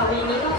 ท้ายค่ะวีนี้ก็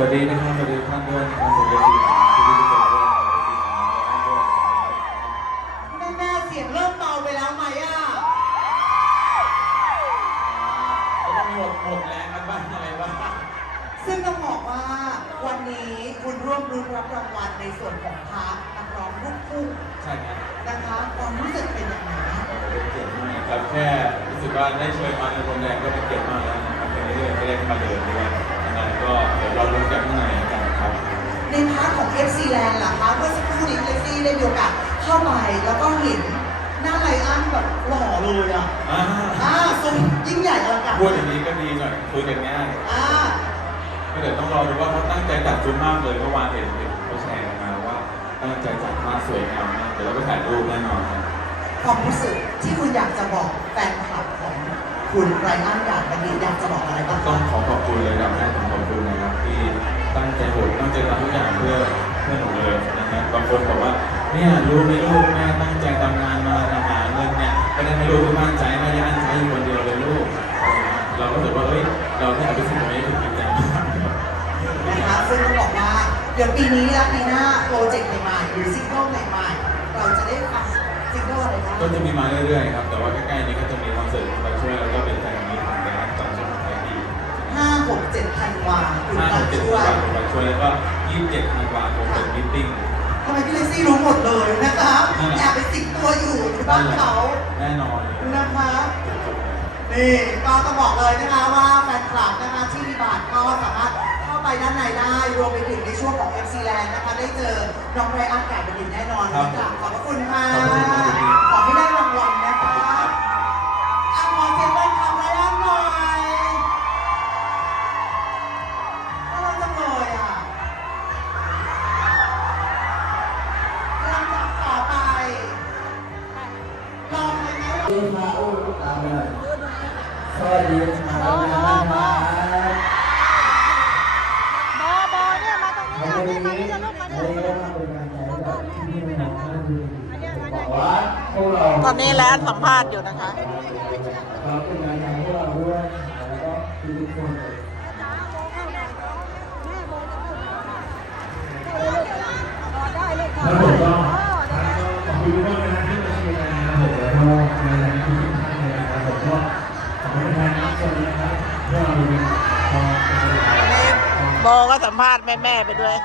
วัสดีนะครับสวัสดีท่านด้วยนะครับสวัสดีทุกท่านด้วยสวัสดีของน้องด้วยแม่เสียงเริ่มเบาไปแล้วไหมอะต้องหมดหมดแรงกันบ้างอะไรบ้างซึ่งต้องบอกว่าวันนี้คุณร่วมรุ้นรับรางวัลในส่วนของพาร์ทนักร้องลูกทุ่งใช่ครับนะคะความรู้สึกเป็นยังไงเป็นเกียรติมากครับแค่รู้สึกว่าได้เชิญมาในโรงแรมก็เป็นเกียรติมากแล้วนะครับเป็นเรื่องที่ได้มาเดินด้วย ก็เดี๋ยวเราลุ้นกันข้างในกันครับ ในพาร์ทของ FC Land ล่ะคะเมื่อสักครู่นี้ FC ได้มีโอกาสเข้าไปแล้วก็เห็นหน้าไลอ้อนแบบหล่อเลยอะอ่าอ่าทรงยิ่งใหญ่อลังการพูดอย่างนี้ก็ดีหน่อยคุยกันง่ายอ่าก็เดี๋ยวต้องรอดูว่าเขาตั้งใจจัดชุดมากเลยเมื่อวานเห็นเห็นเขาแชร์กันมาว่าตั้งใจจัดมากสวยงามมากเดี๋ยวเราไปถ่ายรูปแน่นอนครับความรู้สึกที่คุณอยากจะบอกแฟนคลับของ คุณไรอันการบัณฑิตอยากจะบอกอะไรบ้างต้คะองขอขอบคุณเลยครับแม่ผมขอบคุณนะครับที่ตั้งใจโหดตั้งใจทำทุกอย่างเพื่อเพื่อหนูเลยนะครับบางคนบอกว่าเนี่ยรู้ไหมลูกแม่ตั้งใจทำงานมาหาเงินเนี่ยไม่ได้ให้ลูกที่นใจไม่ได้อันใช้อยู่คนเดียวเลยลูกเราก็ถือว่าเฮ้ยเราเนี่ยเอาไปสิ่งนี้ถึงจริงจังมากครับนะคะซึ่งต้องบอกว่าเดี๋ยวปีนี้และปีหน้าโปรเจกต์ใหม่ๆหรือซิงเกิลใหม่ๆเราจะได้ฟังซิงเกิลอะไรบ้างก็จะมีมาเรื่อยๆครับแต่ว่าใกล้ๆนี้ก็จะมีคอนเสิร์ตมาช่วยแล้วก็เป็ ห้าหกเจ็ดธันวาคุณห้าตาหกเจ็ดช่วยธันวาคมมาช่วยแล้วก็ยี่สิบเจ็ดธันวาคมเป็นมิทติ้งทำไมพี่เลซี่รู้หมดเลยนะคะแอบไปสิงตัวอยู่ในบ้านเขาแน่นอนนะคะ นี่ก็ต้องบอกเลยนะคะว่าแฟนคลับนะคะที่มีบัตรก็สามารถเข้าไปด้านในได้รวมไปถึงในช่วงของ FC Land นะคะได้เจอน้องไรอันแก่บดินแน่นอนครับนะคะขอบพระคุณค่ะ ขอบคุณครับ อนทุกคนนะครับพวกเราพอโบก็สัมภาษณ์แม่ ๆ ไปด้วย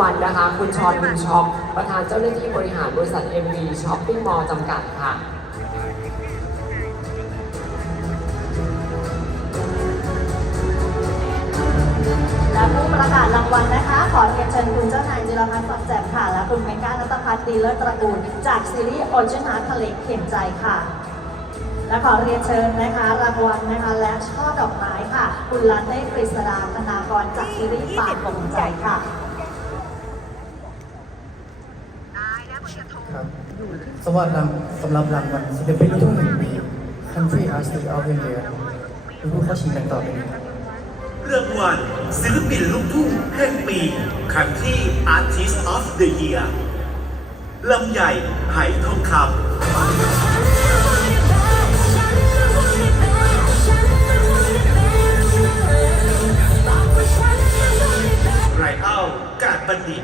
วัลนะคะ คุณชอนบุญช็อปประธานเจ้าหน้าที่บริหารบริษัท MV Shopping Mall จำกัดค่ะและผู้ประกาศรางวัลนะคะ ขอเรียนเชิญคุณเจ้านายจิรพัฒน์สักดิ์แจ่มค่ะ และคุณเมก้านัตพัฒน์ดีเลิศตระกูล จากซีรีส์ออริจินาทะเลเข็มใจค่ะ และขอเรียนเชิญนะคะ รางวัลนะคะ และช่อดอกไม้ค่ะ คุณลันเต้กฤษดาธนากรจากซีรีส์ปากของใจค่ะ ครับ สวัสดีสำหรับรางวัลศิลปินลูกทุ่งแห่งปี Country Artist of the Year คือผู้เข้าชิงดังต่อไปนี้ครับรางวัลศิลปินลูกทุ่งแห่งปี Country Artist of the Year ลำใหญ่ไหทองคำไรเอ้ากาดบัณฑิต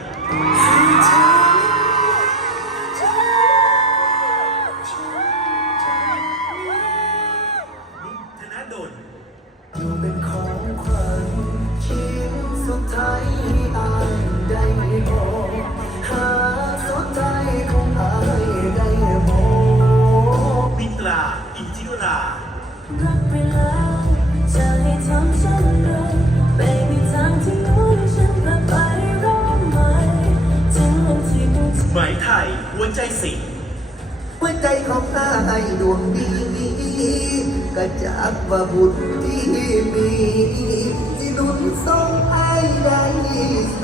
มิตราอินทิรา รักไปแล้วจะให้ทำเช่นไรไปในทางที่นู้นฉันกลับไปร้องใหมถึงวันที่คุณหมายไทยหัวใจสิงหัวใจของนายดวงดีก็จากว่าบุญที่มีที่หนุนส่งอา ยได้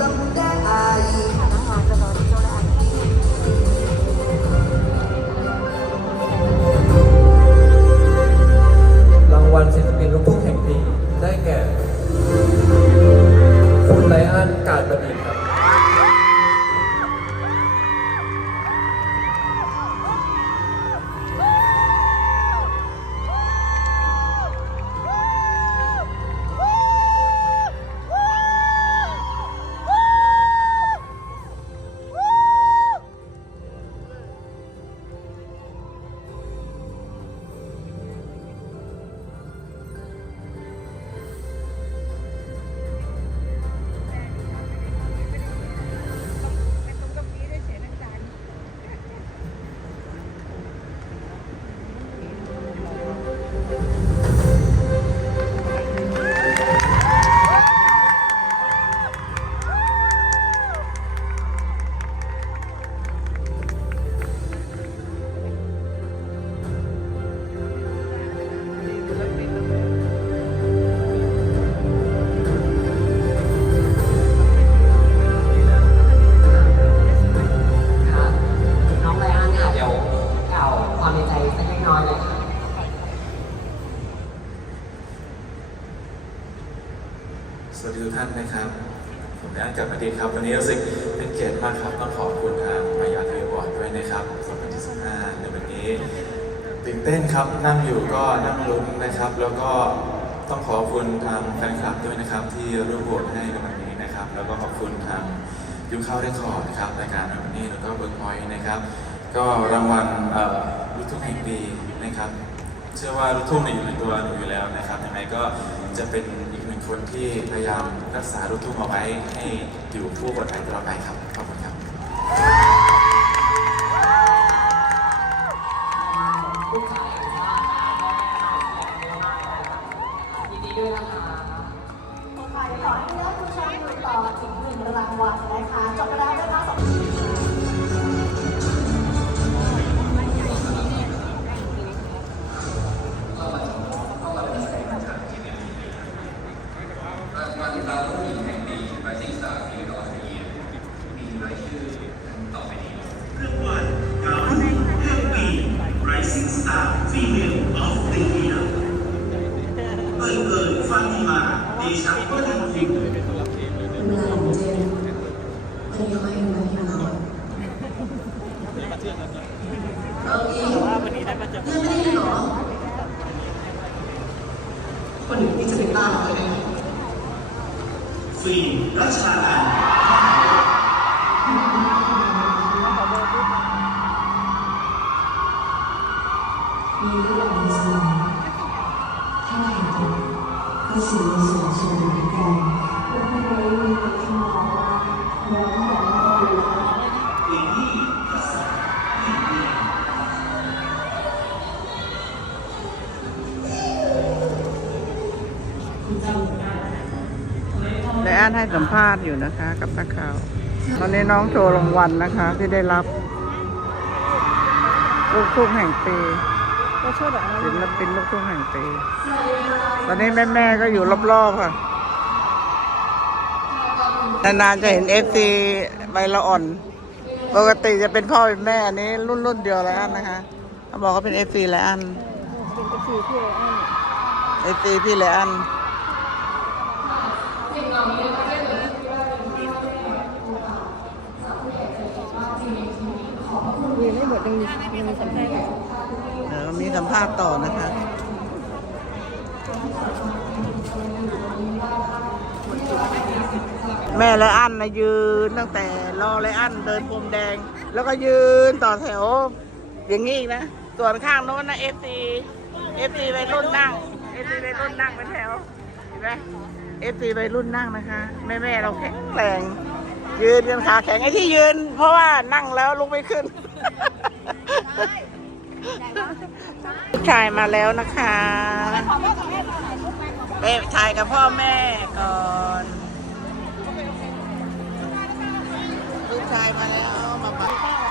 วันนี้รู้สึกเป็นเกียรติมากครับต้องขอบคุณทางมายาเทวบอร์ดด้วยนะครับ2025ในวันนี้ตื่นเต้นครับนั่งอยู่ก็นั่งลุ้นนะครับ แล้วก็ต้องขอบคุณทางแฟนคลับด้วยนะครับ ที่ร่วมโหวตให้ในวันนี้นะครับ แล้วก็ขอบคุณทางยูเข้าได้คอร์ดครับรายการในวันนี้แล้วก็เบิร์กพอยต์นะครับ ก็รางวัลเอ่อลูกทุ่งแห่งปีนะครับ เชื่อว่าลูกทุ่งเนี่ยอยู่ในตัวหนูอยู่แล้วนะครับยังไงก็จะเป็นอีกหนึ่งคนที่พยายามรักษาลูกทุ่งเอาไว้ให้ อยู่คู่คนไทยตลอดไปรับขอบคุณครับ รัชาลันมีเรื่องในสมองถ้าเห็นก็สื่อส่วนส่วนเหมือนกันแล้วก็เลยมีคนที่มองานให้สัมภาษณ์อยู่นะคะ กับนักข่าว ตอนนี้น้องโชว์รางวัลนะคะ ที่ได้รับลูกทุ่งแห่งปีศิลปินลูกทุ่งแห่งปี ตอนนี้แม่ๆก็อยู่รอบๆค่ะ นานๆจะเห็นเอฟซีใบละอ่อน ปกติจะเป็นพ่อเป็นแม่อันนี้รุ่นรุ่นเดียวแล้วอันนะคะเขาบอกว่าเป็นเอฟซีแล้วอันเอฟซีพี่แล้วอัน เดี๋ยวมีสัมภาษณ์ต่อนะคะแม่และอันนะยืนตั้งแต่รอและอันเดินพรมแดง แล้วก็ยืนต่อแถว อย่างนี้อีกนะ ส่วนข้างโน้นนะเอฟซีเอฟซีไปรุ่นนั่งเอฟซีไปรุ่นนั่งเป็นแถวเห็นไหมเอฟซีไปรุ่นนั่งนะคะ แม่แม่เราแข็งแรง ยืนกันขาแข็งไอ้ที่ยืน เพราะว่านั่งแล้วลุกไม่ขึ้น ลูกชายมาแล้วนะคะไปถ่ายกับพ่อแม่ก่อนลูกชายมาแล้วมาปะ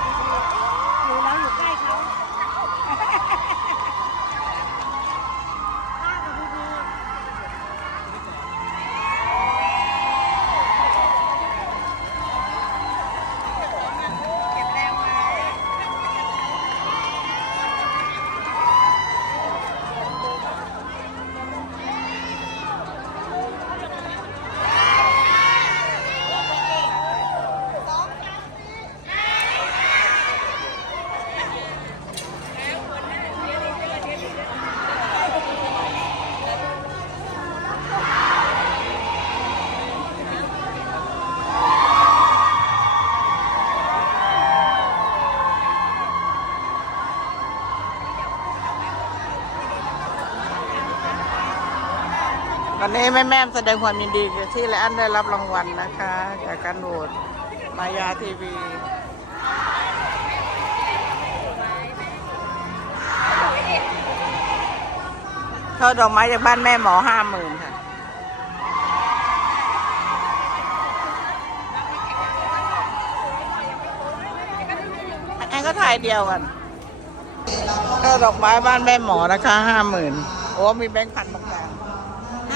วันนี้แม่แม่แสดงความยินดีกับที่แลอันได้รับรางวัลนะคะจากการโหวตมายาทีวีช่อดอกไม้จากบ้านแม่หมอห้าหมื่นค่ะอันก็ถ่ายเดียวกันช่อดอกไม้บ้านแม่หมอนะคะห้าหมื่นโอ้มีแบงค์พันตกลาง